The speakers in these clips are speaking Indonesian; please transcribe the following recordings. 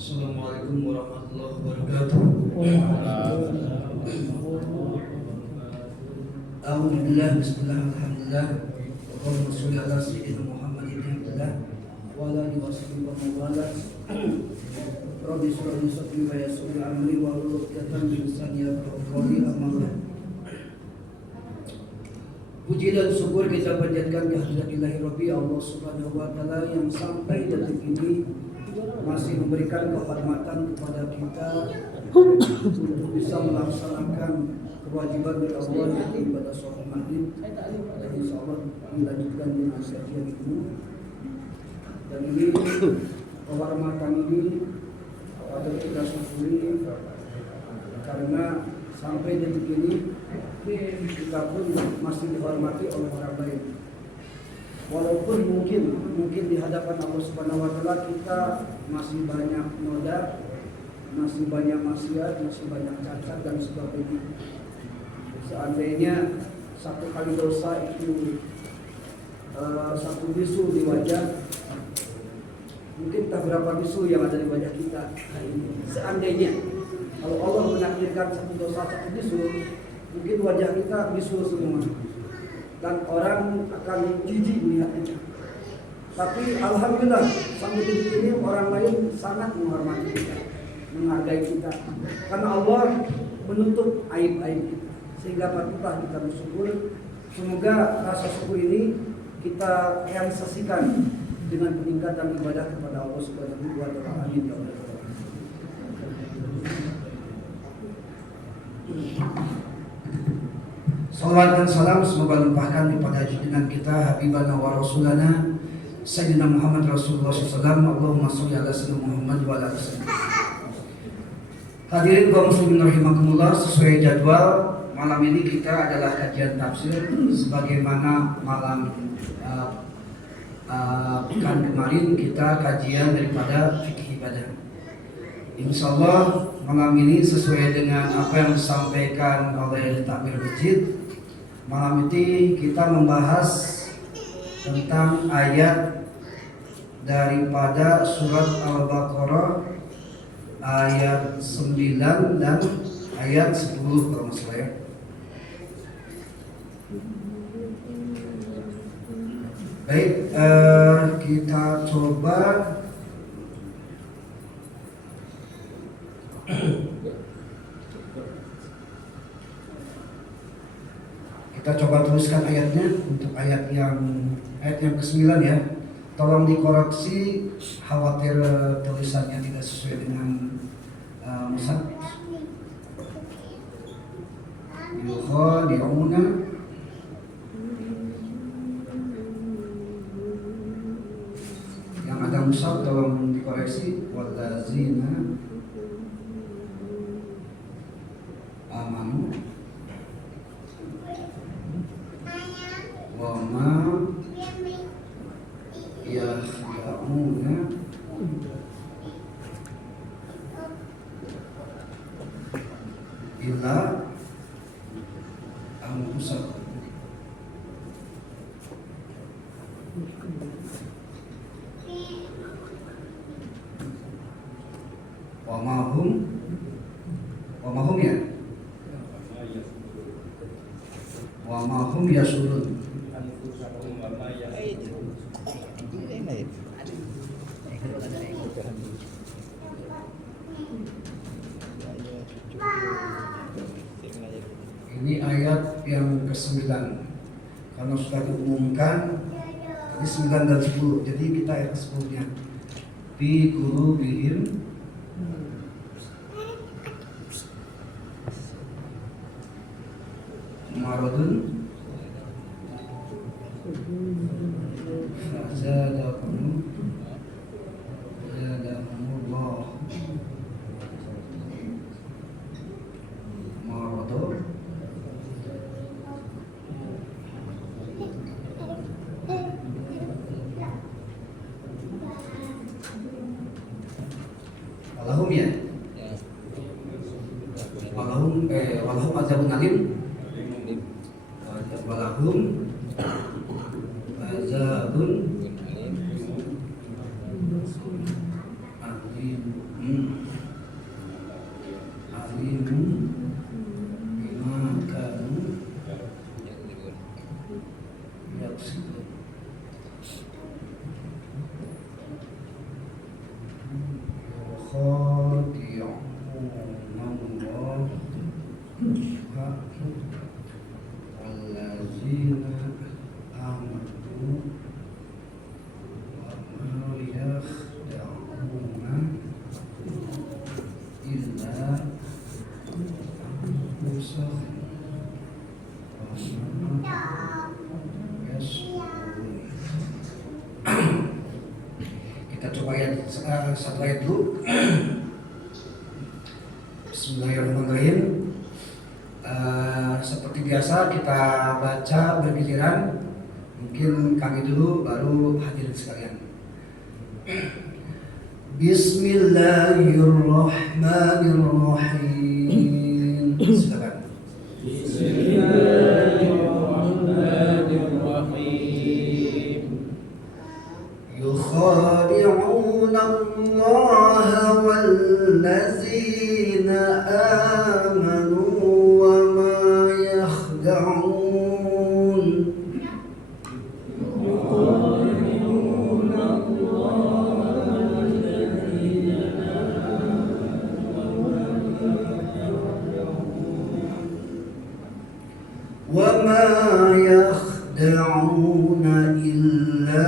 Assalamualaikum warahmatullahi wabarakatuh. Alhamdulillah, bismillah, alhamdulillah. Allahumma sholli ala sayyidina Muhammadin abdillah wa ala alihi wa sahbihi wa mawala. Rabbi shrah li sadri wa yassir li amri wa hlul 'uqdatam min lisani yafqahu qawli. Amma ba'd. Puji dan syukur kita panjatkan kehadirat Rabbi Allah Subhanahu wa taala yang sampai detik ini masih memberikan kehormatan kepada kita untuk bisa melaksanakan kewajiban dari Allah yaitu ibadah sholat maghrib, dan insya Allah dilanjutkan dengan kajian itu. Dan ini kehormatan ini patut kita syukuri karena sampai detik ini kita pun masih dihormati oleh orang lain. Walaupun mungkin di hadapan Allah Subhanahu wa taala kita masih banyak noda, masih banyak maksiat, masih banyak cacat dan sebagainya. Seandainya satu kali dosa itu satu bisu di wajah, mungkin tak berapa bisu yang ada di wajah kita hari ini. Seandainya kalau Allah menakdirkan satu dosa satu bisu, mungkin wajah kita bisu semua dan orang akan jijik melihatnya. Tapi alhamdulillah sampai detik ini orang lain sangat menghormati kita, menghargai kita, karena Allah menutup aib-aib kita, sehingga patutlah kita bersyukur. Semoga rasa syukur ini kita realisasikan dengan peningkatan ibadah kepada Allah Subhanahu wa taala. Amin ya Allah. Salawat dan salam semoga limpahkan kepada junjungan kita Habibana wa Rasulana Sayyidina Muhammad Rasulullah SAW. Allahumma sholli ala sayyidina Muhammad wa ala alihi. Hadirin kaum muslimin rahimakumullah, sesuai jadwal malam ini kita adalah kajian tafsir sebagaimana malam pekan kemarin kita kajian daripada fikih ibadah. Insyaallah malam ini sesuai dengan apa yang disampaikan oleh takmir masjid, malam ini kita membahas tentang ayat daripada surat Al-Baqarah ayat 9 dan ayat 10 kalau nggak salah ya. Baik, kita coba tuliskan ayatnya untuk ayat yang ke-9 ya. Tolong dikoreksi khawatir tulisannya tidak sesuai dengan mushaf. Yukhadi'una yang ada mushaf tolong dikoreksi. Wallazina amanu wa ma yakhda'una illa anfusahum wa ma hum ya wa ma hum yasurun. Ini ayat yang ke-9 karena sudah diumumkan tadi 9 dan 10, jadi kita ayat ke-10 nya. Fi qulubihim maradun fazadahum alim walahum azabun alimun bima kanu yaksibun. Wallazina amanu wa ma yakhda'una illa anfusahum wa ma yash'urun. Kita coba ayat satu ayat dulu. Bismillahirrahmanirrahim. Seperti biasa kita baca berpikiran. Mungkin kami dulu baru hadirin sekalian. Bismillahirrahmanirrahim. Silakan. Bismillahirrahmanirrahim. Yukhadi'una Allah wallazina amanu wa ma yakhda'un وما يخدعون إلا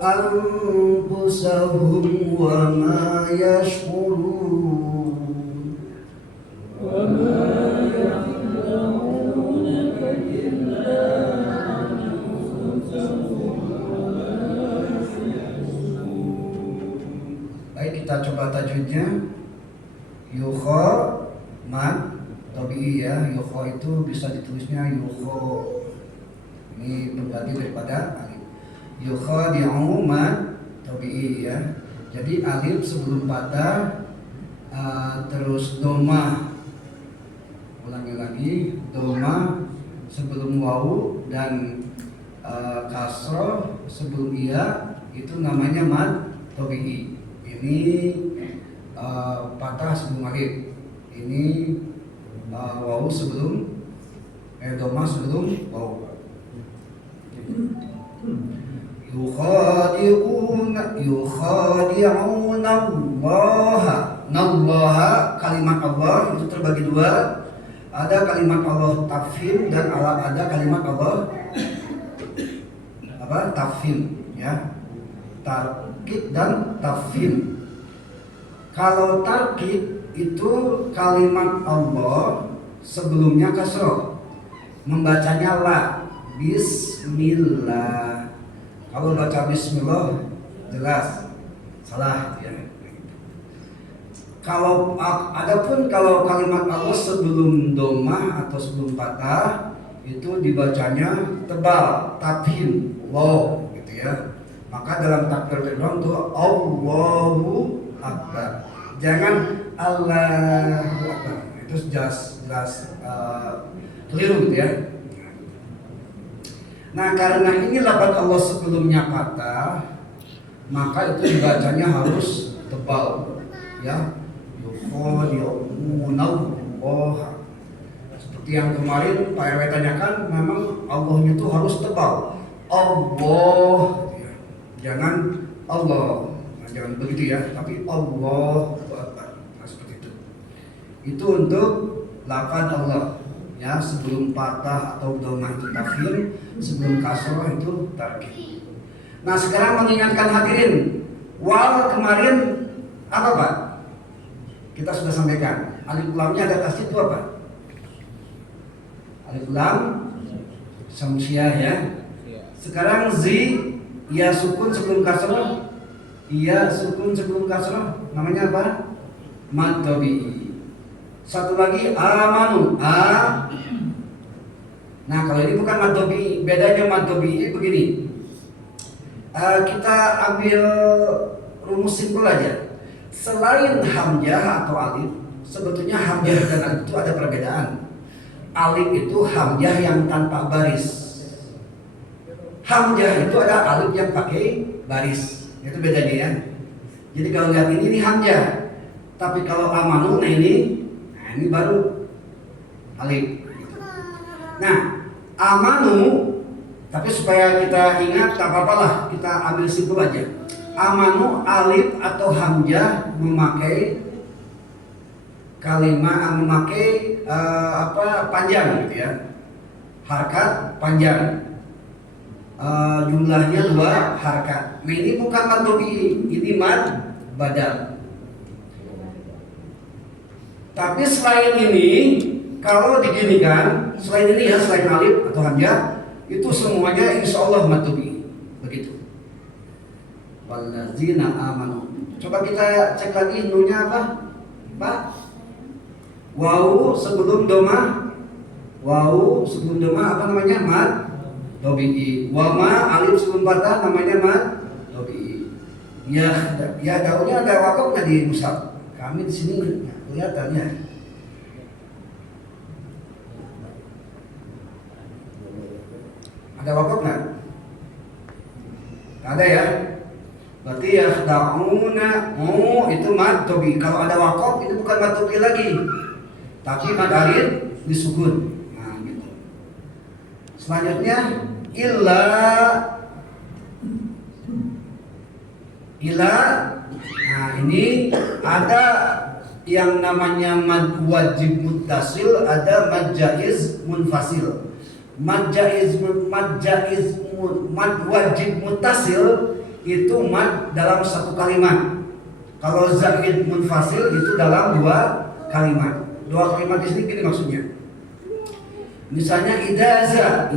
أنفسهم وما يشعرون Baik, kita coba tajwidnya. Yukho mad tabii ya. Yukho itu bisa ditulisnya yukho. Ini berbagi daripada alif. Yukho di'u mad tabii ya. Jadi alif sebelum patah, terus doma. Ulangi lagi, doma sebelum wawu dan kasroh sebelum iya, itu namanya mad tabii. Ini patah sebelum alif. Ini wawu sebelum doma sebelum wawu. Yukhadi'una Allah. Kalimat Allah itu terbagi dua. Ada kalimat Allah tafhim dan ada kalimat Allah tafhim ya. Tarkib dan tafhim. Kalau tarkib itu kalimat Allah sebelumnya kasroh, membacanya la, bismillah. Kalau baca bismillah jelas salah ya. Kalau kalimat Allah sebelum domah atau sebelum patah itu dibacanya tebal, tafhim, wow gitu ya. Maka dalam takbir ihram itu Allahu Akbar. Jangan Allahu Akbar. Itu jelas keliru gitu ya. Nah, karena ini lafaz Allah sebelumnya patah, maka itu dibacanya harus tebal ya. Yukhadi'unallah. Seperti yang kemarin Pak RW tanyakan, memang Allahnya itu harus tebal. Allah, jangan Allah, nah, jangan begitu ya, tapi Allah. Nah, seperti itu. Itu untuk lafaz Allah ya, sebelum patah atau domah itu tafhim, sebelum kasroh itu tarkib. Nah, sekarang mengingatkan hadirin, wal kemarin apa Pak? Kita sudah sampaikan, alif lamnya ada tasdid itu apa? Alif lam samsiah ya. Sekarang zi, ya sukun sebelum kasroh, iya sukun sebelum kasroh, namanya apa? Mad tabii. Satu lagi amanu, a. Nah, kalau ini bukan mad tabii, bedanya mad tabii begini. Kita ambil rumus simpel aja. Selain hamzah atau alif, sebetulnya hamzah dan alif itu ada perbedaan. alif itu hamzah yang tanpa baris. Hamzah itu ada alif yang pakai baris. Itu bedanya ya. Jadi kalau lihat ini hamzah. Tapi kalau amanu ini baru alif. Nah, amanu, tapi supaya kita ingat tak apa-apalah, kita ambil simpel aja. Amanu alif atau hamzah memakai kalimat memakai panjang gitu ya. Harkat panjang. Jumlahnya 2 harkat. Nah, ini bukan mad tabii, ini mad badal. Tapi selain ini, kalau diginikan, selain ini ya, selain alif atau hamzah, itu semuanya insya Allah mad tabii. Begitu. Wallazina amanu. Coba kita cek lagi nunya apa? Pak? Wawu sebelum doma. Wawu sebelum doma apa namanya? Mad tabii. Wama alif sebelum fathah namanya mad tabii. Ya daunnya ada wakaf nggak di mushaf? Kami di sini kelihatan ya. Ada wakaf nggak? Ada ya. Berarti ya dauna itu mad tabii. Kalau ada wakaf itu bukan mad tabii lagi, tapi mad arid disukun. Nah gitu. Selanjutnya illa. Nah ini ada yang namanya mad wajib muttasil, ada mad jaiz munfasil. Mad wajib muttasil itu mad dalam satu kalimat. Kalau zaid munfasil itu dalam 2 kalimat. 2 kalimat di sini gini maksudnya. Misalnya idaza.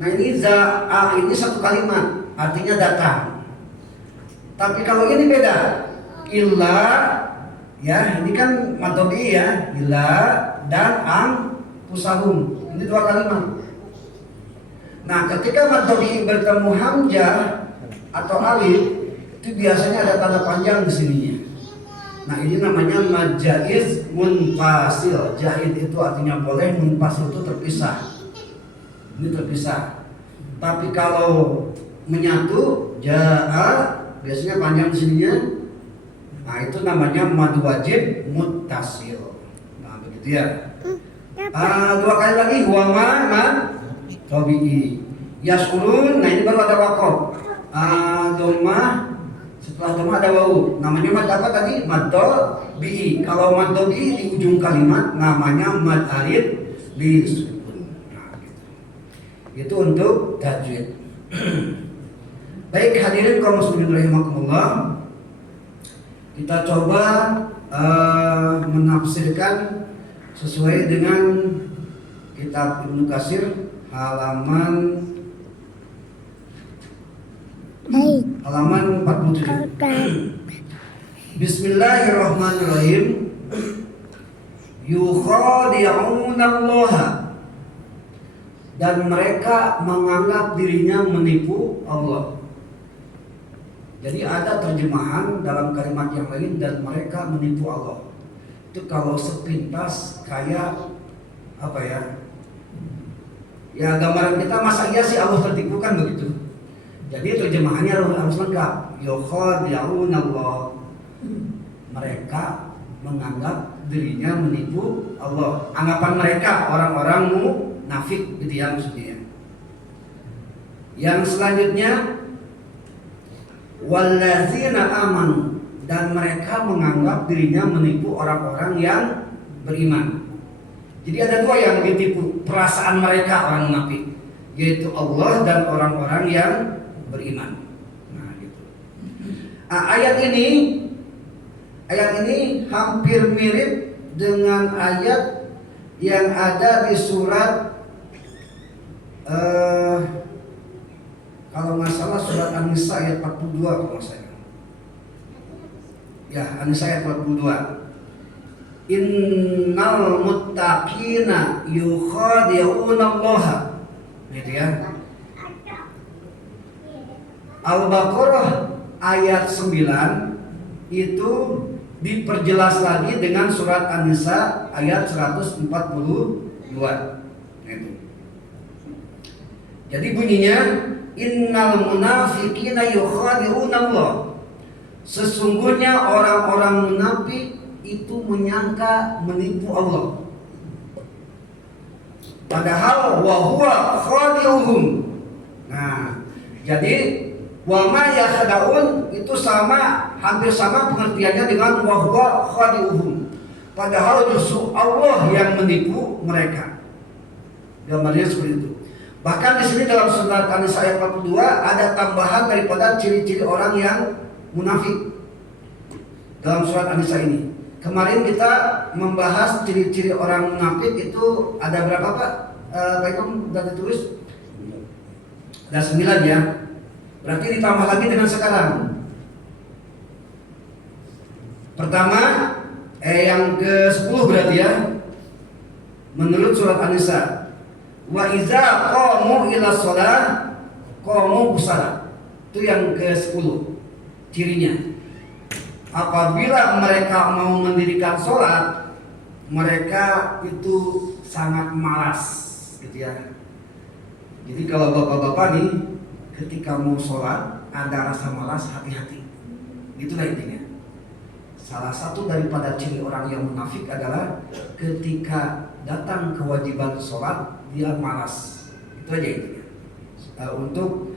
Nah ini ini satu kalimat, artinya datang. Tapi kalau ini beda. Illa, ya ini kan mad tabii ya. Illa dan pusahum. Ini 2 kalimat. Nah ketika mad tabii bertemu hamzah atau alif, itu biasanya ada tanda panjang di sininya. Nah ini namanya mad jaiz munfasil. Jaiz itu artinya boleh, munfasil itu terpisah. Ini terpisah. Tapi kalau menyatu jaa biasanya panjang di sininya. Nah itu namanya mad wajib muttasil. Nah begitu ya. 2 kali lagi wama mad tabii. Yasurun, nah ini baru ada wakaf. Domah, setelah domah ada wawu. Namanya mad apa tadi? Mad tabii. Kalau mad tabii di ujung kalimat namanya mad arid disukun. Itu untuk tajwid. Baik hadirin kaum muslimin rahimakumullah, kita coba menafsirkan sesuai dengan kitab Ibnu Katsir halaman 47. Bismillahirrahmanirrahim. Yukhadi'una Allah, dan mereka menganggap dirinya menipu Allah. Jadi ada terjemahan dalam kalimat yang lain, dan mereka menipu Allah. Itu kalau sepintas kayak apa ya? Ya gambaran kita, masa iya sih Allah tertipu, kan begitu. Jadi terjemahannya harus lengkap. Yukhadi'una Allah. Mereka menganggap dirinya menipu Allah. Anggapan mereka orang-orang munafik gitu ya maksudnya. Yang selanjutnya wallazina amanu, dan mereka menganggap dirinya menipu orang-orang yang beriman. Jadi ada 2 yang ditipu, perasaan mereka orang munafik, yaitu Allah dan orang-orang yang beriman. Nah gitu. Ayat ini hampir mirip dengan ayat yang ada di surat kalau nggak salah surat An-Nisa ayat 42 kalau nggak salah. Ya, An-Nisa ayat 42. Innal muttaqina yukhadi'una Allah. Gitu ya. Al-Baqarah ayat 9 itu diperjelas lagi dengan surat An-Nisa ayat 142. Itu. Jadi bunyinya innal munafiqina yukhadi'una Allah. Sesungguhnya orang-orang munafik itu menyangka menipu Allah. Padahal wa huwa khadi'uhum. Nah, jadi wa ma yakhda'un itu hampir sama pengertiannya dengan wa huwa khadi'uhum. Padahal justru Allah yang menipu mereka. Gambarnya seperti itu. Bahkan di sini dalam surat An-Nisa ayat 42 ada tambahan daripada ciri-ciri orang yang munafik dalam surat An-Nisa ini. Kemarin kita membahas ciri-ciri orang munafik itu ada berapa Pak? Pak Ikom sudah ditulis? Ada 9 ya. Berarti ditambah lagi dengan sekarang. Pertama, yang ke-10 berarti ya. Menurut surat An-Nisa, wa iza qamu ila shalah qamu kusala. Itu yang ke-10 cirinya. Apabila mereka mau mendirikan sholat, mereka itu sangat malas, gitu ya. Jadi kalau bapak-bapak nih, ketika mau sholat ada rasa malas, hati-hati. Itulah intinya. Salah satu daripada ciri orang yang munafik adalah ketika datang kewajiban sholat dia malas. Itu aja intinya. Untuk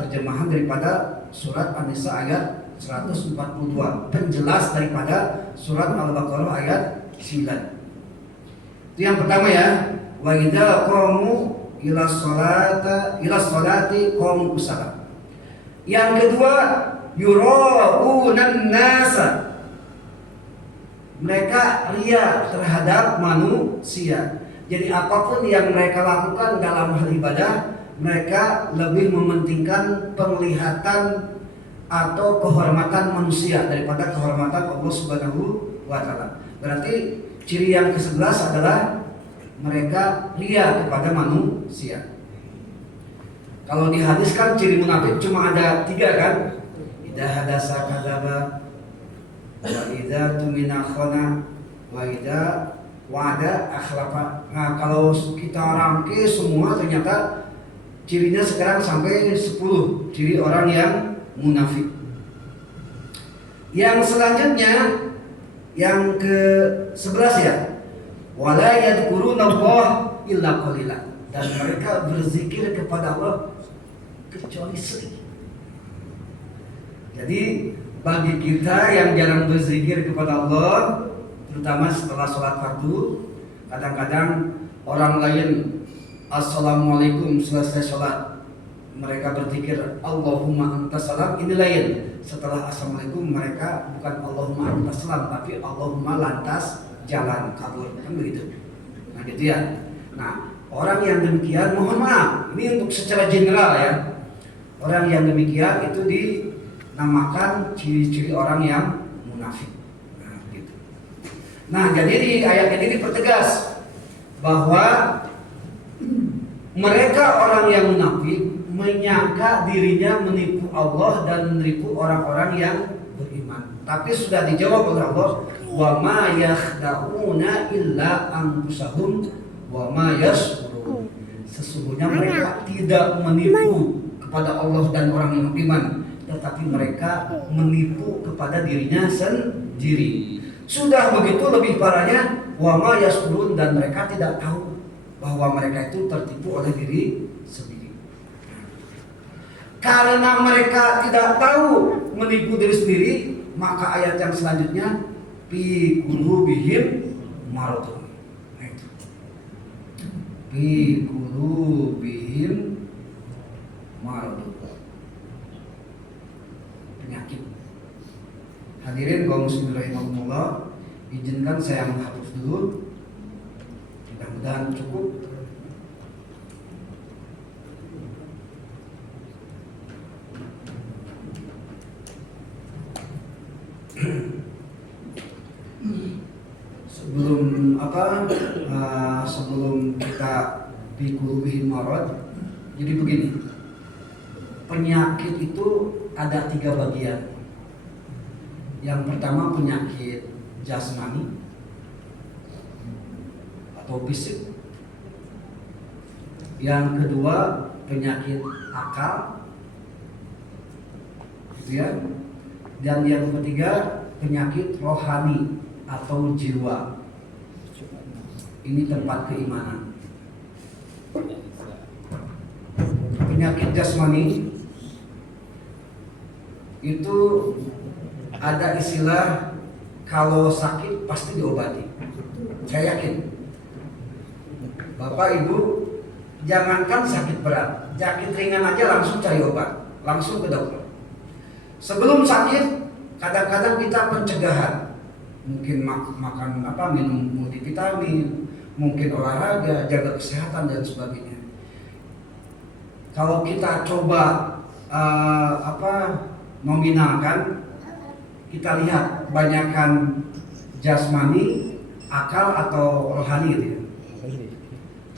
terjemahan daripada surat An-Nisa ayat 142, penjelas daripada surat Al-Baqarah ayat 9. Itu yang pertama ya. Wa idza qamu ila sholati qamu kusala. Yang kedua, yuraunan nasa. Mereka ria terhadap manusia. Jadi apapun yang mereka lakukan dalam hal ibadah, mereka lebih mementingkan penglihatan atau kehormatan manusia daripada kehormatan Allah Subhanahu wa Ta'ala. Berarti ciri yang ke-11 adalah mereka ria kepada manusia. Kalau di hadis kan ciri munafik cuma ada 3 kan? Idza hadasa kadzaba, wa idza tumina khana, wa idza wa'ada akhlafa. Nah, kalau kita rangkai semua ternyata cirinya sekarang sampai 10 ciri orang yang munafik. Yang selanjutnya yang ke-11 ya. Wala yadhkurunallaha illa qalila. Dan mereka berzikir kepada Allah kecuali sedikit. Jadi bagi kita yang jarang berzikir kepada Allah, terutama setelah sholat fardu, kadang-kadang orang lain assalamualaikum selesai sholat, mereka berzikir Allahumma antas salam, ini lain. Setelah assalamualaikum mereka bukan Allahumma antas salam, tapi Allahumma lantas jalan kabur, kan begitu. Nah gitu ya. Nah orang yang demikian mohon maaf, ini untuk secara general ya. Orang yang demikian itu dinamakan ciri-ciri orang yang munafik. Nah gitu. Nah jadi di ayat ini dipertegas bahwa mereka orang yang munafik menyangka dirinya menipu Allah dan menipu orang-orang yang beriman. Tapi sudah dijawab oleh Allah, wa ma yakhda'una illa anfusahum wa ma yash'urun. Sesungguhnya mereka tidak menipu kepada Allah dan orang yang beriman, tetapi mereka menipu kepada dirinya sendiri. Sudah begitu lebih parahnya, wa ma yash'urun, dan mereka tidak tahu bahwa mereka itu tertipu oleh diri sendiri. Karena mereka tidak tahu menipu diri sendiri, maka ayat yang selanjutnya fi qulubihim maradun. Fi qulubihim maradun. Penyakit. Hadirin kaum muslimin rahimakumullah, izinkan saya menghapus dulu. Mudah-mudahan cukup. Sebelum kita biqulubihim marad, jadi begini, penyakit itu ada 3 bagian. Yang pertama penyakit jasmani atau fisik. Yang kedua penyakit akal, gitu ya. Dan yang ketiga penyakit rohani atau jiwa. Ini tempat keimanan. Penyakit jasmani itu ada istilah kalau sakit pasti diobati. Saya yakin Bapak Ibu jangankan sakit berat, sakit ringan aja langsung cari obat, langsung ke dokter. Sebelum sakit kadang-kadang kita pencegahan, mungkin makan minum multivitamin, mungkin olahraga, jaga kesehatan dan sebagainya. Kalau kita coba nominalkan, kita lihat banyakkan jasmani, akal atau rohani gitu ya.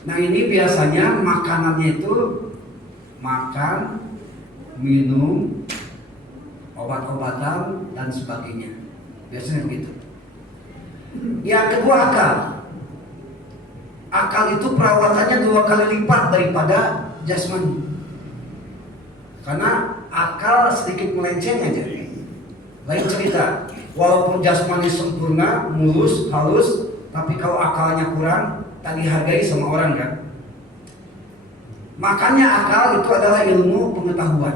Nah ini biasanya makanannya itu makan, minum, obat-obatan dan sebagainya. Biasanya begitu. Yang kedua akal. Akal itu perawatannya 2 kali lipat daripada jasmani. Karena akal sedikit melenceng aja. Lain cerita. Walaupun jasmani sempurna, mulus, halus, tapi kalau akalnya kurang, tak dihargai sama orang kan. Makanya akal itu adalah ilmu pengetahuan.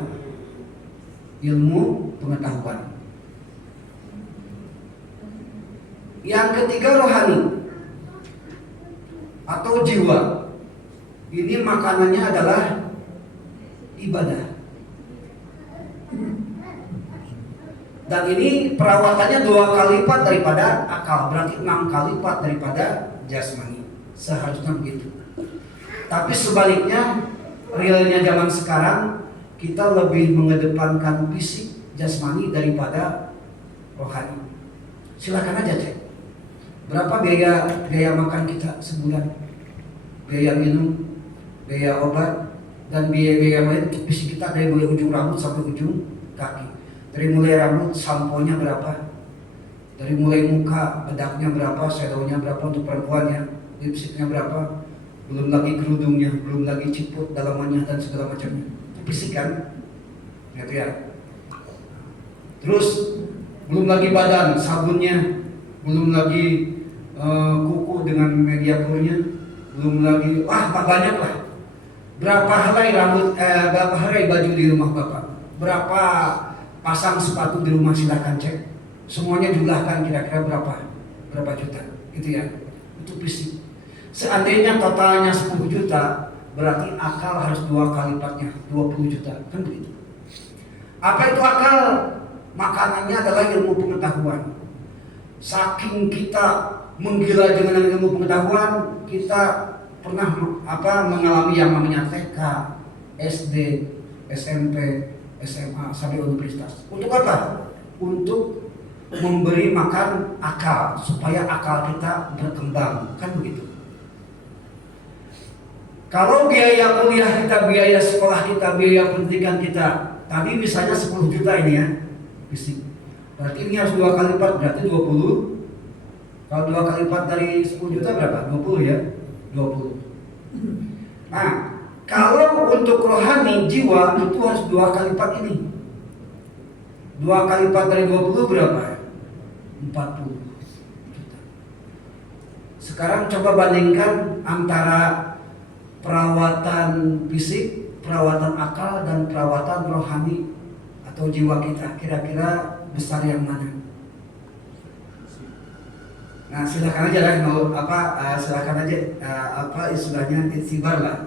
Ilmu pengetahuan. Yang ketiga rohani atau jiwa. Ini makanannya adalah ibadah. Dan ini perawatannya 2 kali lipat daripada akal, berarti 6 kali lipat daripada jasmani. Seharusnya begitu. Tapi sebaliknya, realnya zaman sekarang kita lebih mengedepankan fisik jasmani daripada rohani. Silakan aja cek. Berapa biaya makan kita sebulan? Biaya minum, biaya obat, dan biaya lain untuk fisik kita dari mulai ujung rambut sampai ujung kaki. Dari mulai rambut, samponya berapa? Dari mulai muka, bedaknya berapa, shadownya berapa untuk perempuannya, lipstiknya berapa, belum lagi kerudungnya, belum lagi ciput, dalamannya dan segala macamnya. Itu fisik kan? Gitu ya. Terus belum lagi badan, sabunnya, belum lagi kuku dengan media kurnya, belum lagi banyak lah. Berapa helai rambut, berapa helai baju di rumah Bapak? Berapa pasang sepatu di rumah, silakan cek. Semuanya jumlahkan kira-kira berapa juta, gitu ya. Itu fisik. Seandainya totalnya 10 juta, berarti akal harus 2 kali lipatnya, 20 juta, kan begitu. Apa itu akal? Makanannya adalah ilmu pengetahuan. Saking kita menggila dengan ilmu pengetahuan, kita pernah mengalami yang namanya TK, SD, SMP, SMA sampai universitas. Untuk apa? Untuk memberi makan akal supaya akal kita berkembang, kan begitu. Kalau biaya kuliah kita, biaya sekolah kita, biaya pendidikan kita, tadi misalnya 10 juta ini ya, fisik. Berarti ini harus 2 kali lipat, berarti 20. Kalau 2 kali lipat dari 10 juta berapa? 20 ya? 20. Nah, kalau untuk rohani, jiwa itu harus 2 kali lipat ini. 2 kali lipat dari 20 berapa? 40 juta. Sekarang coba bandingkan antara perawatan fisik, perawatan akal, dan perawatan rohani atau jiwa kita. Kira-kira besar yang mana? Nah, silakan aja lah, silakan aja istilahnya istibar lah,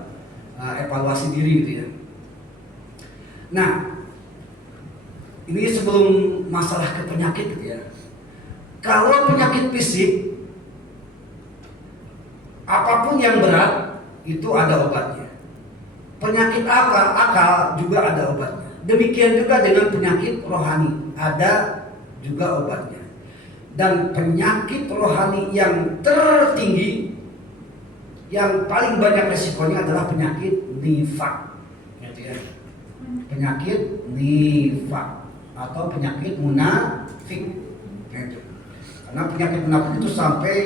evaluasi diri gitu ya. Nah, ini sebelum masalah ke penyakit gitu ya. Kalau penyakit fisik, apapun yang berat itu ada obatnya. Penyakit akal juga ada obatnya. Demikian juga dengan penyakit rohani, ada juga obatnya. Dan penyakit rohani yang tertinggi, yang paling banyak resikonya adalah penyakit nifak, gitu ya. Penyakit nifak atau penyakit munafik. Nah, itu. Karena penyakit munafik itu sampai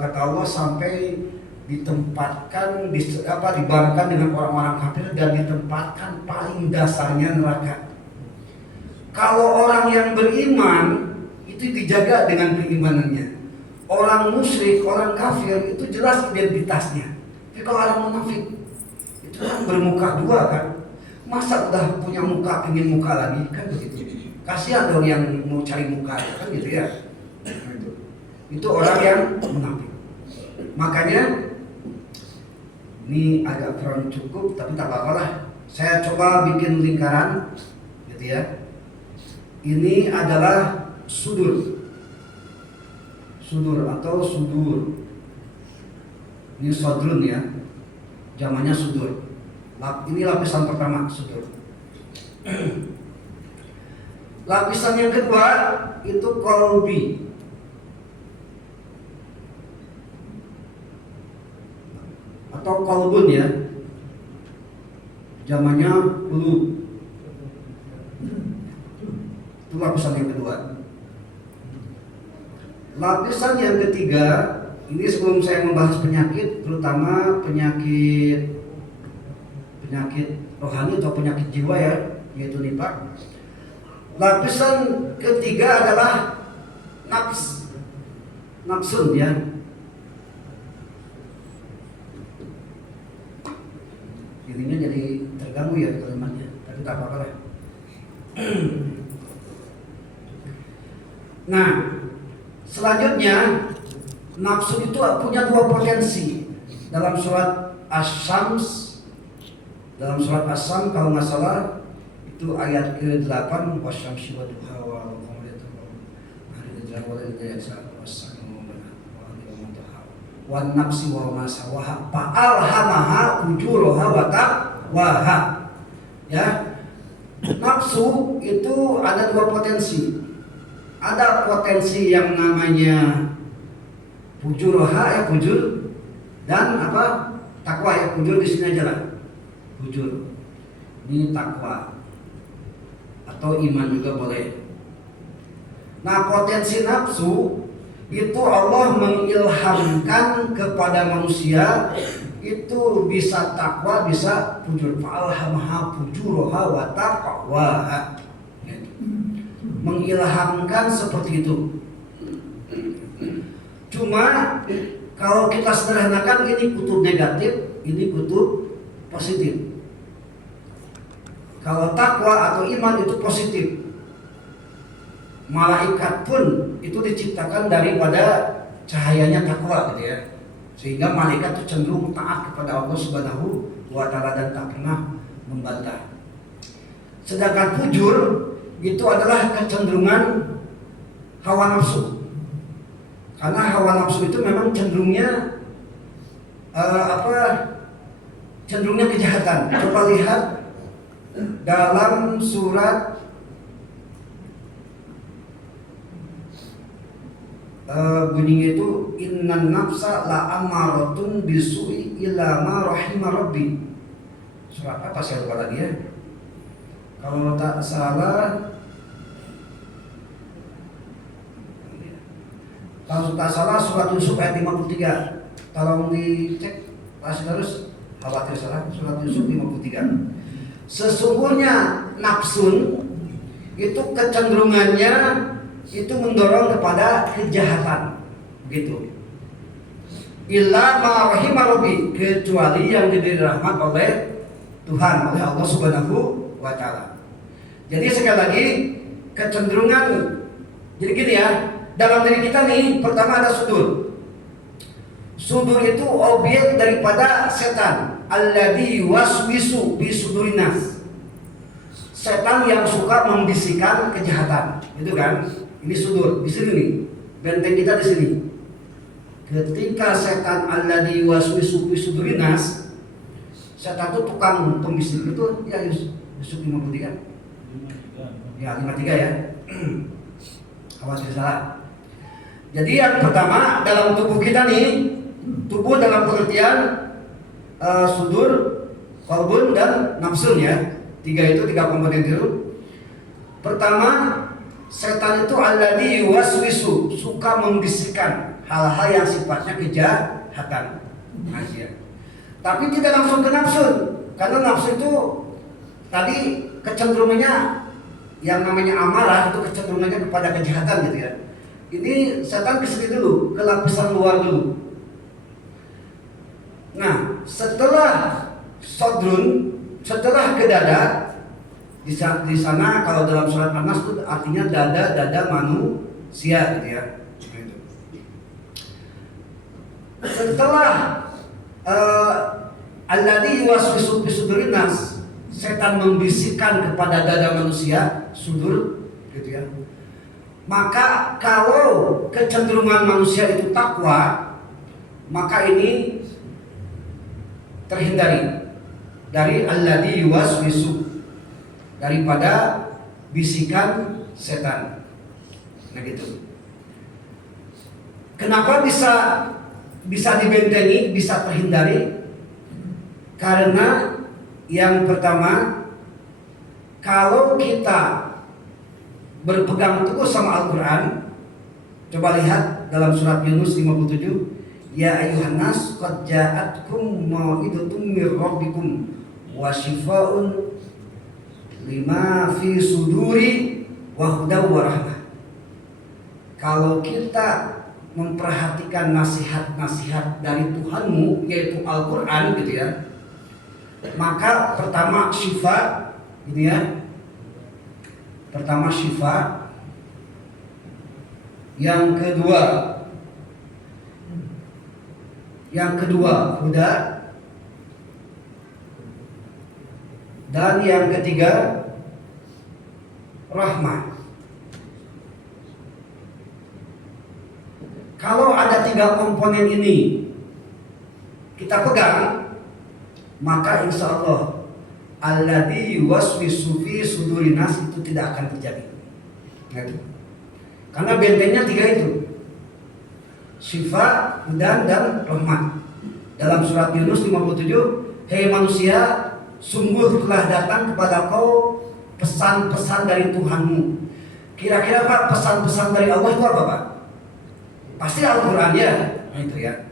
kata Allah sampai ditempatkan dibarengkan dengan orang-orang kafir dan ditempatkan paling dasarnya neraka. Kalau orang yang beriman itu dijaga dengan keimanannya. Orang musyrik, orang kafir itu jelas identitasnya. Tapi kalau orang munafik itu kan bermuka dua kan. Masa udah punya muka pengen muka lagi kan begitu. Kasihan dong yang mau cari muka kan gitu ya. Itu orang yang munafik. Makanya ini agak kurang cukup tapi tak apa-apa lah. Saya coba bikin lingkaran gitu ya. Ini adalah sudur atau sudur. Ini sodrun ya, zamannya sudur. Ini lapisan pertama sudur. Lapisan yang kedua itu kolbi. Atau kolbun ya, zamannya qulub. Itu lapisan yang kedua. Lapisan yang ketiga, ini sebelum saya membahas penyakit, terutama penyakit rohani atau penyakit jiwa ya, yaitu nifaq. Lapisan ketiga adalah nafsun ya. Ininya jadi terganggu ya kalimatnya, tapi tak apa-apa lah. Nah, selanjutnya nafsu itu punya dua potensi. Dalam surat Asy-Syams, kalau nggak salah itu ayat ke-8, wasyamsi wa duhaha wal qamari wan nafsi wa ma sawaha fa'alhamaha fujuraha wa taqwaha. Ya. Nafsu itu ada dua potensi. Ada potensi yang namanya fujuraha ya fujur, dan apa? Takwa ya fujur di sini aja lah. Fujur. Ini takwa atau iman juga boleh. Nah, potensi nafsu itu Allah mengilhamkan kepada manusia itu bisa takwa, bisa fujur. Fa'alhamaha fujuraha wa taqwaha. Mengilhamkan seperti itu. Cuma kalau kita sederhanakan, ini kutub negatif, ini kutub positif. Kalau takwa atau iman itu positif. Malaikat pun itu diciptakan daripada cahayanya takwa gitu ya. Sehingga malaikat itu cenderung taat kepada Allah Subhanahu wa taala dan tak pernah membantah. Sedangkan fujur itu adalah kecenderungan hawa nafsu. Karena hawa nafsu itu memang cenderungnya cenderungnya kejahatan. Coba lihat dalam surat bunyinya itu innan nafsa la amaratun bisu'i illa ma rahima rabbi. Surat apa saya lupa lagi ya. Kalau tak salah surat Yusuf ayat 53. Tolong dicek masih terus, khawatir salah. Surat Yusuf 53. Sesungguhnya nafsun itu kecenderungannya itu mendorong kepada kejahatan, begitu. Illa ma rahima rabbi, kecuali yang diberi rahmat oleh Tuhan, oleh Allah Subhanahu wa taala. Jadi sekali lagi kecenderungan, jadi gini ya, dalam diri kita nih pertama ada sudur. Sudur itu objek daripada setan, alladzi waswisu bi sudurinas. Setan yang suka membisikkan kejahatan, itu kan? Ini sudur, di sini nih, benteng kita di sini. Ketika setan alladzi waswisu bi sudurinas, setan itu tukang pembisik itu ya Yusuf 53. Ya 53 ya. Khawatir salah. Jadi yang pertama dalam tubuh kita nih, tubuh dalam pengertian sudur, qalbun dan nafsun ya. Tiga komponen itu. Pertama Setan itu alladzi yuwaswisu, suka membisikkan hal-hal yang sifatnya kejahatan. Tapi tidak langsung ke nafsu, karena nafsu itu tadi kecenderungannya yang namanya amarah itu kecenderungannya kepada kejahatan gitu ya. Ini setan kesini dulu, ke lapisan luar dulu. Nah, setelah sodrun, setelah ke dada, di sana kalau dalam surat An-Nas itu artinya dada manusia gitu ya. Setelah alladzi yuwaswisu fi sudurin nas, setan membisikkan kepada dada manusia, sudur gitu ya. Maka kalau kecenderungan manusia itu takwa, maka ini terhindari dari alladzi yuwaswisu, daripada bisikan setan. Nah gitu. Kenapa bisa dibentengi, bisa terhindari? Karena yang pertama, kalau kita berpegang teguh sama Al-Quran, coba lihat dalam surat Yunus 57, ya ayuhan nas qad ja'atkum mau'idatun mir rabbikum wa shifaa'un lima fi suduri wa hudaw wa rahmah. Kalau kita memperhatikan nasihat-nasihat dari Tuhanmu, yaitu Al-Quran gitu ya, maka pertama syifa gitu ya, pertama syifa, yang kedua huda, dan yang ketiga rahmah. Kalau ada 3 komponen ini kita pegang, maka insya Allah alladzi yuwaswisu fi sudurin nas itu tidak akan terjadi. Karena bentengnya 3 itu, syifa, hudan, dan rahmat. Dalam surat Yunus 57, hei manusia, sungguh telah datang kepada kau pesan-pesan dari Tuhanmu. Kira-kira Pak, pesan-pesan dari Allah itu apa Pak? Pasti Al-Quran ya. Nah itu ya.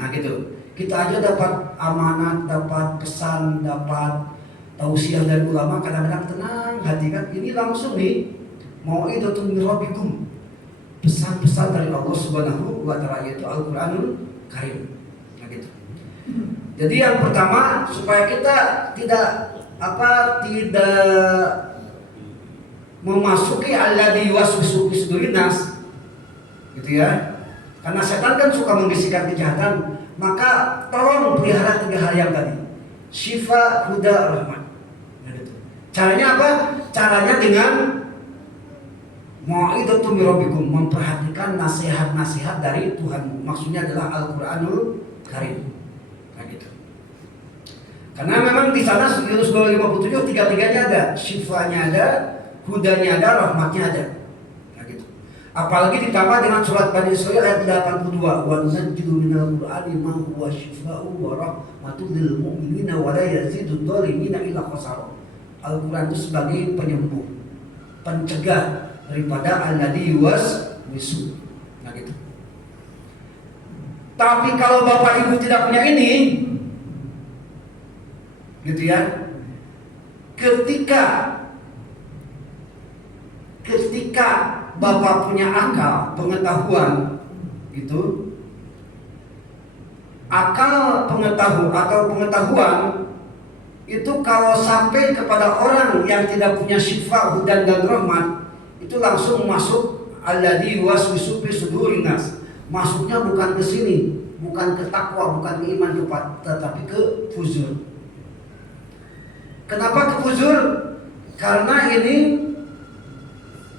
Nah gitu. Kita aja dapat amanat, dapat pesan, dapat tausiah dari ulama, kadang-kadang tenang hati kan. Ini langsung nih, mau'idatun mir rabbikum, pesan-pesan dari Allah Subhanahu wa Ta'ala, yaitu Al-Quranul Karim. Nah gitu. Jadi yang pertama, supaya kita tidak memasuki alladzi yuwaswisu fi sudurin nas gitu ya. Karena setan kan suka membisikkan kejahatan, maka tolong pelihara 3 hal yang tadi, syifa, huda, rahmat. Nah, gitu. Caranya apa? Caranya dengan mau'idatun mir rabbikum, memperhatikan nasihat-nasihat dari Tuhan. Maksudnya adalah Al-Quranul Karim. Nah gitu. Karena memang di sana Yunus 257 3-3-nya ada, syifanya ada, hudanya ada, rahmatnya ada. Nah gitu. Apalagi ditambah dengan surat Bani Israil ayat 82, wa nunazzilu minal qur'ani ma huwa syifaa'un wa rahmatun lil mu'minina wa la yazidud dhalimina illa khasara. Al-Quran itu sebagai penyembuh, pencegah daripada alladzi yuwaswisu. Nah gitu. Tapi kalau Bapak Ibu tidak punya ini, gitu ya, ketika Bapak punya akal, pengetahuan gitu, akal pengetahuan itu kalau sampai kepada orang yang tidak punya syifa, hudan, dan rahmat, itu langsung masuk alladzi yuwaswisu fi sudurin nas. Masuknya bukan ke sini, bukan ke takwa, bukan ke iman, tetapi ke fujur. Kenapa ke fujur? Karena ini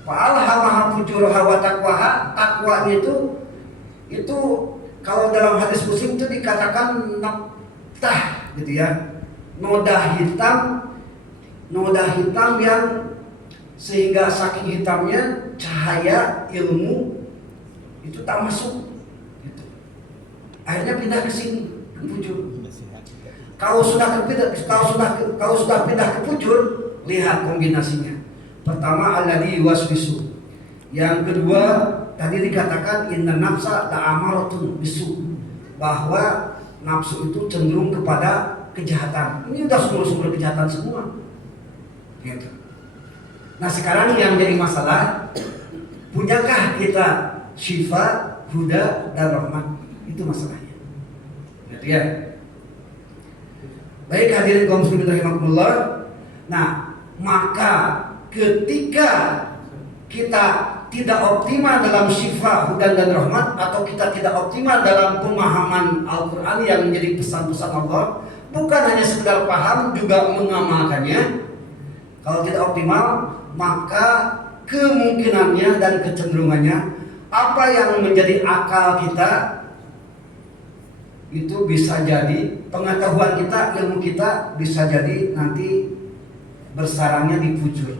fa'alhamaha fujuraha wa taqwaha. Takwa itu kalau dalam hadis Muslim itu dikatakan naftah gitu ya, noda hitam yang sehingga saking hitamnya cahaya ilmu itu tak masuk gitu. Akhirnya pindah ke sini, ke fujur. Kalau sudah pindah ke fujur, lihat kombinasinya. Pertama alladzi yuwaswisu, Yang kedua, tadi dikatakan inna nafsa la'amaratun bisu, bahwa nafsu itu cenderung kepada kejahatan. Ini udah sumber-sumber kejahatan semua. Gitu. Nah sekarang yang jadi masalah, punyakah kita syifa, huda, dan rahmat? Itu masalahnya. Gitu ya. Baik hadirin kaum muslimin rahimakumullah. Nah, maka ketika kita tidak optimal dalam syifa, hudan dan rahmat, atau kita tidak optimal dalam pemahaman Al-Quran yang menjadi pesan-pesan Allah, bukan hanya sekedar paham, juga mengamalkannya. Kalau tidak optimal, maka kemungkinannya dan kecenderungannya apa yang menjadi akal kita itu bisa jadi, pengetahuan kita, ilmu kita bisa jadi nanti bersarangnya di fujur.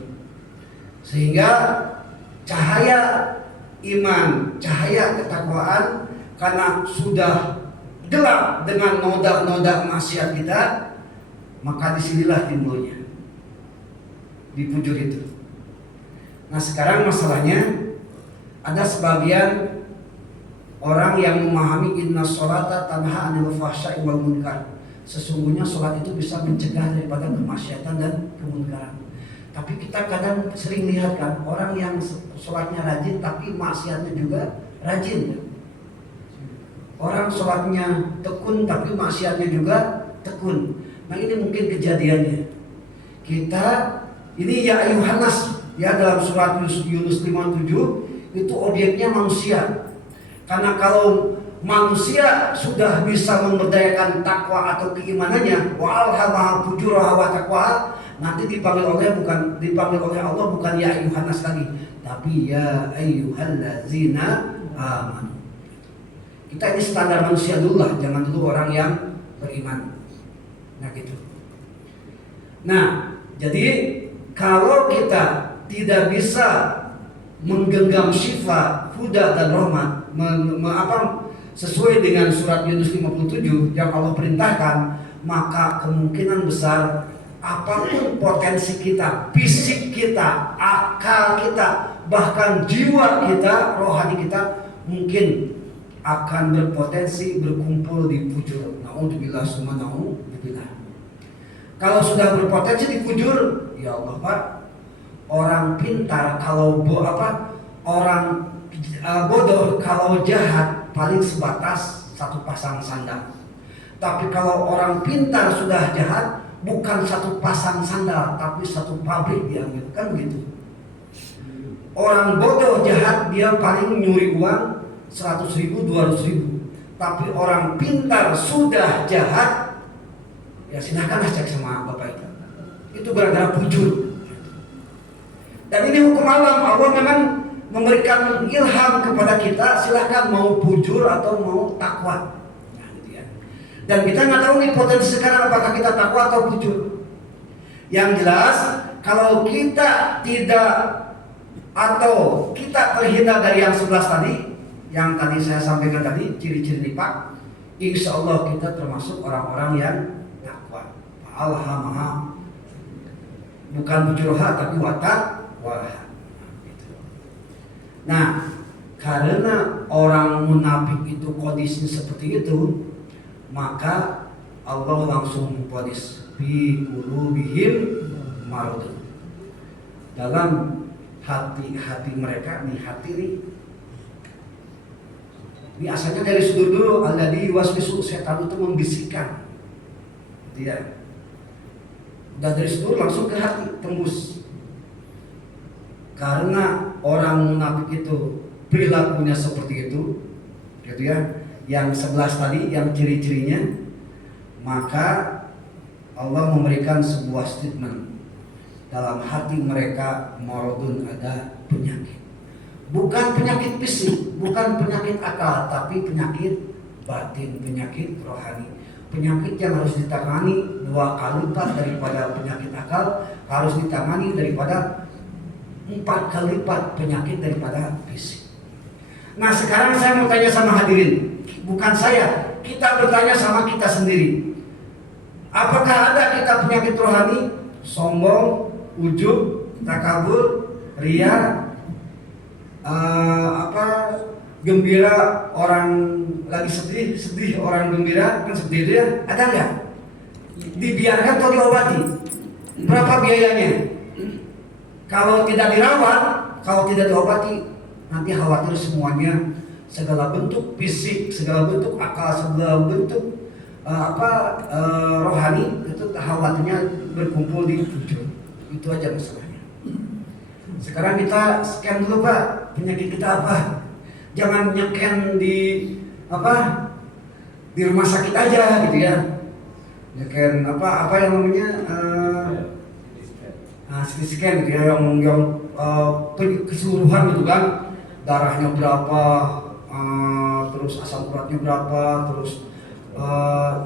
Sehingga cahaya iman, cahaya ketakwaan, karena sudah gelap dengan noda-noda maksiat kita, maka disinilah timbulnya di fujur itu. Nah sekarang masalahnya, ada sebagian orang yang memahami inna sholata tanha anil fahsya'i wal munkar. Sesungguhnya sholat itu bisa mencegah daripada kemaksiatan dan kemunkaran. Tapi kita kadang sering lihat kan, orang yang sholatnya rajin tapi maksiatnya juga rajin. Orang sholatnya tekun tapi maksiatnya juga tekun. Nah ini mungkin kejadiannya. Kita ini ya ayuhanas, ya dalam surat Yunus 57 itu objeknya manusia. Karena kalau manusia sudah bisa memberdayakan takwa atau keimanannya, wa alhamaha fujuraha wa taqwa, nanti dipanggil oleh Allah bukan ya ayyuhannas lagi, tapi ya ayyuhallazina amanu. Kita ini standar manusia dulu lah, jangan dulu orang yang beriman. Nah gitu. Nah, jadi kalau kita tidak bisa menggenggam syifa, huda dan rahmat, sesuai dengan surat Yunus 57 yang Allah perintahkan, maka kemungkinan besar apapun potensi kita, fisik kita, akal kita, bahkan jiwa kita, rohani kita mungkin akan berpotensi berkumpul di fujur. Na'udzubillah summa na'udzubillah. Kalau sudah berpotensi di fujur, ya Allah Pak, orang pintar kalau orang bodoh kalau jahat paling sebatas satu pasang sandal. Tapi kalau orang pintar sudah jahat, bukan satu pasang sandal, tapi satu pabrik diambil, kan begitu. Orang bodoh jahat dia paling nyuri uang 100.000, 200.000. Tapi orang pintar sudah jahat, ya silahkanlah cek sama Bapak itu gara-gara fujur. Dan ini hukum alam, Allah memang memberikan ilham kepada kita, silahkan mau fujur atau mau takwa. Nah, gitu ya. Dan kita nggak tahu nih potensi sekarang apakah kita takwa atau fujur. Yang jelas kalau kita tidak atau kita terhindar dari yang 11 tadi, yang tadi saya sampaikan tadi, ciri-ciri nifaq, insya Allah kita termasuk orang-orang yang takwa. Alhamdulillah, bukan fujurha tapi watak. Nah, karena orang munafik itu kondisi seperti itu, maka Allah langsung memvonis bi qulubihim maradun. Dalam hati mereka, nih hati ini asalnya dari sudut dulu, alladzi yuwaswisu, setan itu membisikkan. Tidak. Dan dari sudut langsung ke hati, tembus. Karena orang munafik itu perilakunya seperti itu, gitu ya. Yang 11 tadi, yang ciri-cirinya, maka Allah memberikan sebuah statement. Dalam hati mereka maradun, ada penyakit. Bukan penyakit fisik, bukan penyakit akal, tapi penyakit batin, penyakit rohani. Penyakit yang harus ditangani 2 kali lipat daripada penyakit akal, harus ditangani daripada 4 kali lipat penyakit daripada fisik. Nah sekarang saya mau tanya sama hadirin, bukan saya, kita bertanya sama kita sendiri. Apakah ada kita penyakit rohani? Sombong, ujub, takabur, ria, gembira orang lagi sedih orang gembira kan seperti itu ya, ada nggak? Dibiarkan atau diobati? Berapa biayanya? Kalau tidak dirawat, kalau tidak diobati, nanti khawatir semuanya, segala bentuk fisik, segala bentuk akal, segala bentuk rohani itu khawatirnya berkumpul di tujuh. Itu aja masalahnya. Sekarang kita scan dulu Pak, penyakit kita apa? Jangan nyeken di rumah sakit aja gitu ya. Nyeken apa yang namanya CT scan gitu ya, yang keseluruhan gitu kan, darahnya berapa, terus asam uratnya berapa, terus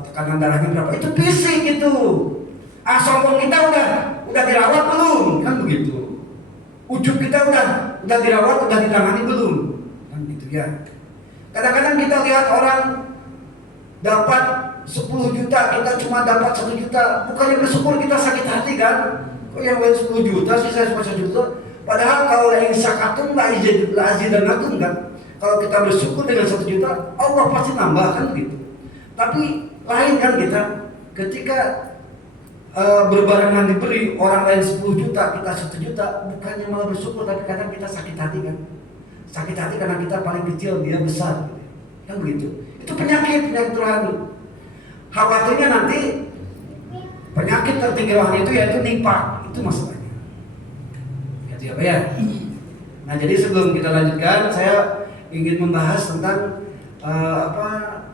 tekanan darahnya berapa, itu fisik gitu. Sombong kita udah dirawat belum, kan begitu. Ujub kita udah dirawat, udah ditangani belum, kan gitu ya. Kadang-kadang kita lihat orang dapat 10 juta, kita cuma dapat 1 juta, bukannya bersyukur kita sakit hati kan? Kok yang lain 10 juta sih saya cuma 1 juta? Padahal kalau yang syakatum la azidanakum kan? Kalau kita bersyukur dengan 1 juta, Allah pasti nambah kan begitu. Tapi lain kan kita ketika berbarengan diberi orang lain 10 juta, kita 1 juta, bukannya malah bersyukur, tapi kadang kita sakit hati kan? Sakit hati karena kita paling kecil, dia besar, kan begitu. Itu penyakit rohani. Khawatirnya nanti penyakit tertinggi rohani itu yaitu nifaq, itu masalahnya. Itu apa ya? Nah jadi sebelum kita lanjutkan, saya ingin membahas tentang apa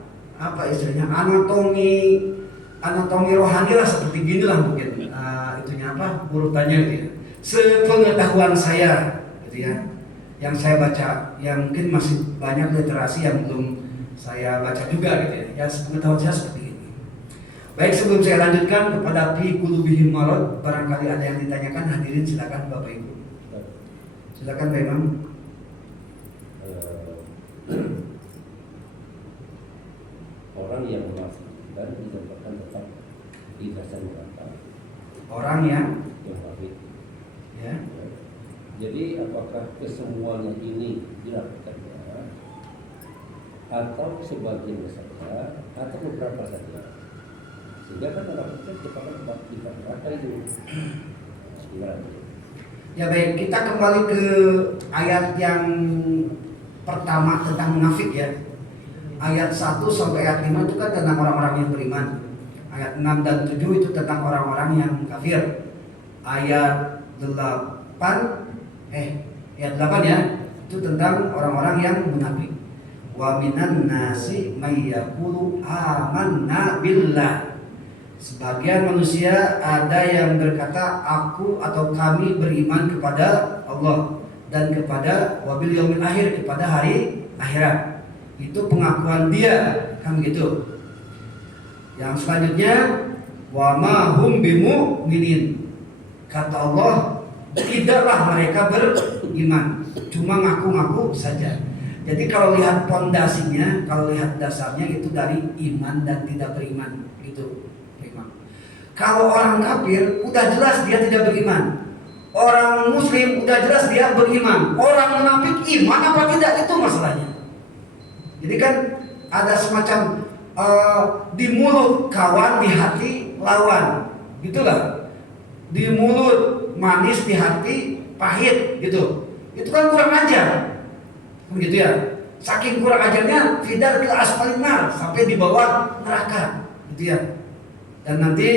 istilahnya anatomi rohani lah, seperti gini lah mungkin itunya urutannya gitu ya. Sepengetahuan saya gitu ya, yang saya baca, yang mungkin masih banyak literasi yang belum saya baca juga gitu ya. Ya sepengetahuan saya seperti ini. Baik, sebelum saya lanjutkan kepada fi qulubihim marad, barangkali ada yang ditanyakan, hadirin silakan Bapak Ibu. Silakan Pak Imam. Orang yang munafik dan didapatkan tetap di dasar neraka. Orang yang munafik. Ya. Jadi apakah kesemuanya ini dilakukannya atau sebagian saja atau beberapa saja? Sehingga kan melakukan kepada tempat di neraka itu. Ya baik, kita kembali ke ayat yang pertama tentang munafik ya. Ayat 1 sampai ayat 5 itu kan tentang orang-orang yang beriman. Ayat 6 dan 7 itu tentang orang-orang yang kafir. Ayat 8 ya, itu tentang orang-orang yang munafik. Wa minan nasi may yaqulu amanna billah. Sebagian manusia ada yang berkata aku atau kami beriman kepada Allah dan kepada wabil yaumil akhir, kepada hari akhirat. Itu pengakuan dia, kan begitu. Yang selanjutnya wa ma hum bimu'minin. Kata Allah, tidaklah mereka beriman, cuma ngaku-ngaku saja. Jadi kalau lihat pondasinya, kalau lihat dasarnya itu dari iman dan tidak beriman, gitu. Kalau orang kafir udah jelas dia tidak beriman. Orang muslim udah jelas dia beriman. Orang munafik iman apa tidak, itu masalahnya. Jadi kan ada semacam di mulut kawan, di hati lawan, gitulah. Di mulut manis, di hati pahit, gitu. Itu kan kurang ajar, begitu ya. Saking kurang ajarnya, fidar ke asfalin nar, sampai di bawah neraka, gitu ya. Dan nanti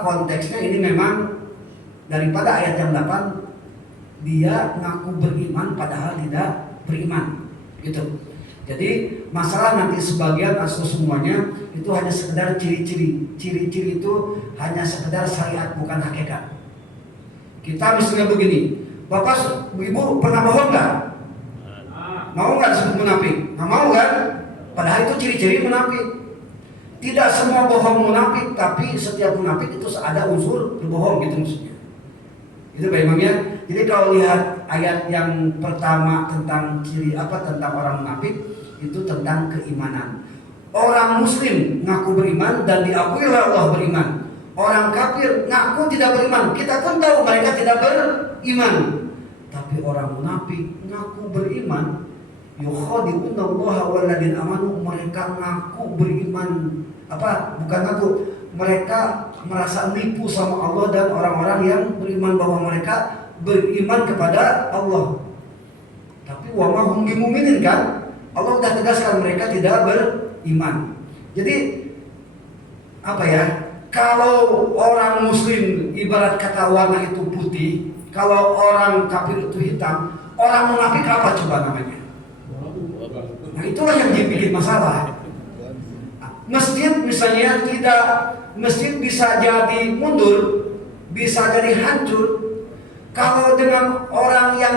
konteksnya ini memang daripada ayat yang 8, dia ngaku beriman padahal tidak beriman, gitu. Jadi masalah nanti sebagian atau semuanya itu hanya sekedar ciri-ciri. Ciri-ciri itu hanya sekedar syariat, bukan hakikat. Kita misalnya begini, Bapak Ibu pernah bohong nggak? Mau nggak disebut munafik? Nggak mau kan? Padahal itu ciri-ciri munafik. Tidak semua bohong munafik, tapi setiap munafik itu ada unsur berbohong, gitu maksudnya. Itu Pak Imam ya. Jadi kalau lihat ayat yang pertama tentang ciri tentang orang munafik, itu tentang keimanan. Orang muslim ngaku beriman dan diakui oleh Allah beriman. Orang kafir ngaku tidak beriman. Kita pun tahu mereka tidak beriman. Tapi orang munafik ngaku beriman, yukhadi'una Allah walladzina amanu, mereka ngaku beriman, bukan ngaku, mereka merasa nipu sama Allah dan orang-orang yang beriman bahwa mereka beriman kepada Allah. Tapi wa ma hum bimumin kan? Allah sudah tegaskan mereka tidak beriman. Jadi kalau orang muslim ibarat kata warna itu putih, kalau orang kafir itu hitam, orang munafik apa coba namanya? Nah, itulah yang dibikin masalah. Masjid misalnya masjid bisa jadi mundur, bisa jadi hancur kalau dengan orang yang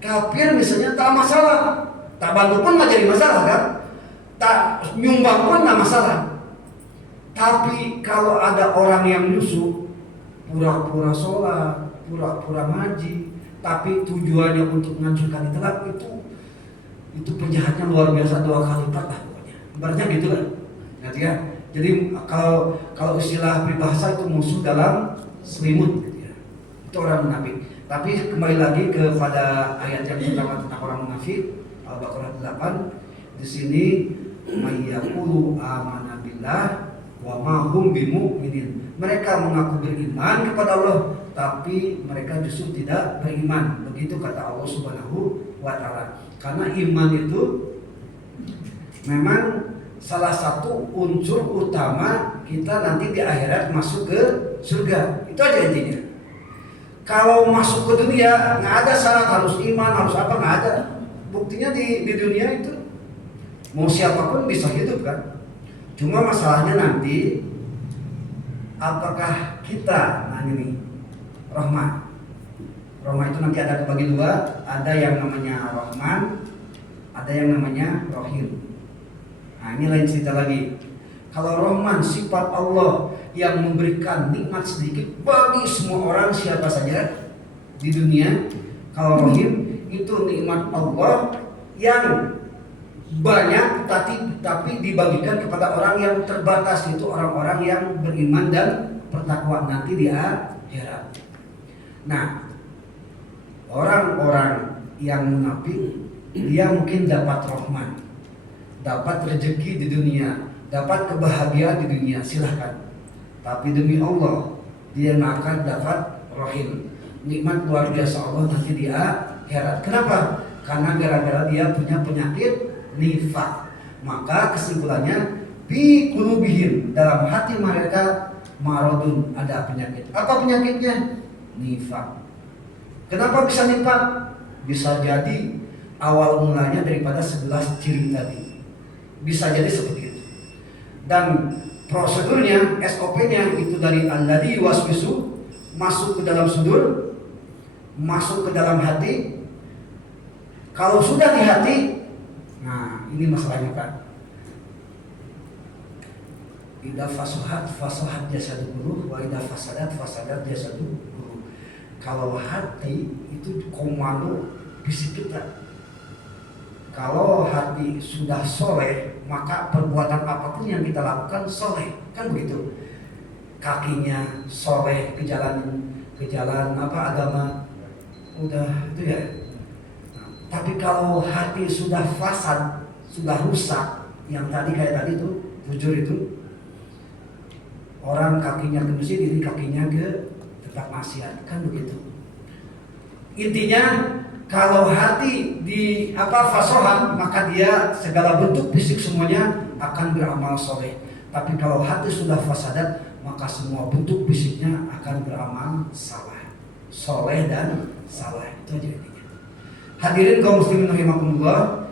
kafir misalnya tak masalah, tak bantu pun nggak jadi masalah kan, tak nyumbang pun nggak masalah. Tapi kalau ada orang yang nyusup, pura-pura sholat, pura-pura ngaji, tapi tujuannya untuk menghancurkan Islam, itu penjahatnya luar biasa 2 kali lipat lah pokoknya. Ibaratnya gitu lah. Jadi kalau istilah peribahasa itu musuh dalam selimut gitu ya. Itu orang munafik. Tapi kembali lagi kepada ayat yang pertama tentang orang munafik, Al-Baqarah 8. Di sini mayyaqulu amana billah wa ma hum bimu'minin. Mereka mengaku beriman kepada Allah, tapi mereka justru tidak beriman. Begitu kata Allah Subhanahu wa taala. Karena iman itu memang salah satu unsur utama kita nanti di akhirat masuk ke surga. Itu aja intinya. Kalau masuk ke dunia nggak ada syarat harus iman, harus apa, nggak ada. Buktinya di dunia itu mau siapapun bisa hidup kan. Cuma masalahnya nanti apakah kita, nah ini Rahman itu nanti ada kebagi 2, ada yang namanya Rahman, ada yang namanya Rahim. Nah ini lain cerita lagi. Kalau Rahman sifat Allah yang memberikan nikmat sedikit bagi semua orang siapa saja di dunia. Kalau Rahim itu nikmat Allah yang banyak tapi dibagikan kepada orang yang terbatas, itu orang-orang yang beriman dan bertakwa nanti di akhirat. Nah, orang-orang yang munafik dia mungkin dapat rahman, dapat rezeki di dunia, dapat kebahagiaan di dunia, silahkan. Tapi demi Allah dia akan dapat rahim, nikmat luar biasa Allah nanti di akhirat. Kenapa? Karena gara-gara dia punya penyakit nifak. Maka kesimpulannya bi qulubihim, dalam hati mereka maradun, ada penyakit. Apa penyakitnya? Nifak. Kenapa bisa nifak? Bisa jadi awal mulanya daripada 11 ciri tadi. Bisa jadi seperti itu. Dan prosedurnya, SOP-nya itu dari alladzi waswisu, masuk ke dalam sudur, masuk ke dalam hati. Kalau sudah di hati, nah ini masalahnya kan. Idza fasahat jasadu ruh, wa idza fasadat jasadu ruh. Kalau hati itu komando fisik kita. Kalau hati sudah soleh, maka perbuatan apapun yang kita lakukan soleh, kan begitu. Kakinya soleh ke jalan agama, udah itu ya. Tapi kalau hati sudah fasad, sudah rusak, yang kayak tadi tuh, jujur itu, orang kakinya ke masjid, ini kakinya ke tempat maksiat, kan begitu. Intinya kalau hati di fasohan, maka dia segala bentuk fisik semuanya akan beramal soleh. Tapi kalau hati sudah fasadat, maka semua bentuk fisiknya akan beramal salah, soleh dan salah. Itu aja intinya. Hadirin kaum muslimin rahimakumullah,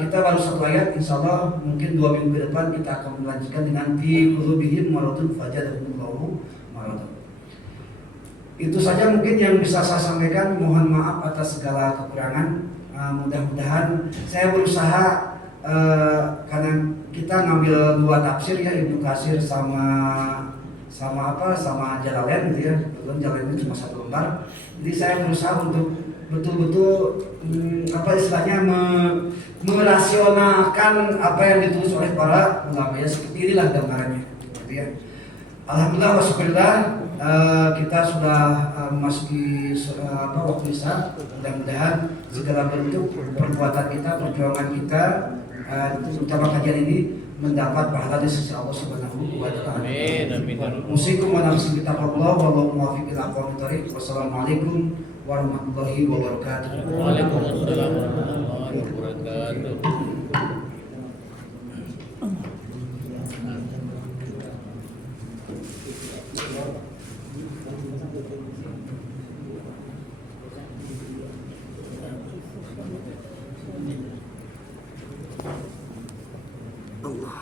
kita baru 1 ayat, insyaallah mungkin 2 minggu ke depan kita akan melanjutkan dengan fi qulubihim maradun fazadahumullahu maradun. Itu saja mungkin yang bisa saya sampaikan. Mohon maaf atas segala kekurangan. Mudah-mudahan saya berusaha, karena kita ngambil 2 tafsir ya, Ibnu Katsir sama Jalalain gitu ya. Belum Jalalain itu cuma 1 lembar. Jadi saya berusaha untuk betul-betul istilahnya merasionalkan apa yang ditulis oleh para ulama ya, seperti inilah gambarannya gitu ya. Alhamdulillah wa syukurillah, kita sudah memasuki waktu Isya. Mudah-mudahan segala bentuk perbuatan kita, perjuangan kita, terutama kajian ini mendapat pahala di sisi Allah Subhanahu wa taala. Amin. Amin. Musikum wa nafsi bitaqwallah wallahu muwaffiq ila aqwamit thoriq. Wassalamualaikum warahmatullahi wabarakatuh. Waalaikumsalam warahmatullahi wabarakatuh. Allah.